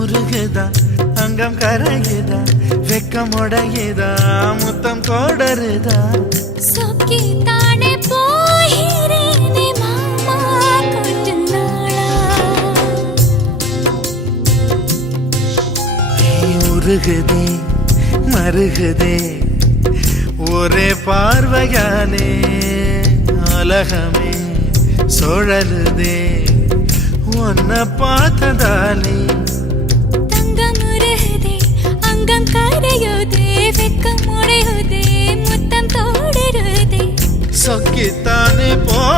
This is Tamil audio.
உருகுதா அங்கம் கரையுதா வெக்கம் உடையுதா முத்தம் கோடருதா சொக்கி தானே போகிறேனே மாமா கொஞ்ச நாளா உருகுதே மருகுதே ஒரே பார்வையானே உலகமே சுழலுதே உன்னை பார்த்ததாலே தங்கம் உருகுதே அங்கம் கரையுதே வெக்கம் உடையுதே முத்தம் தோடுருதே சொக்கித்தானே போ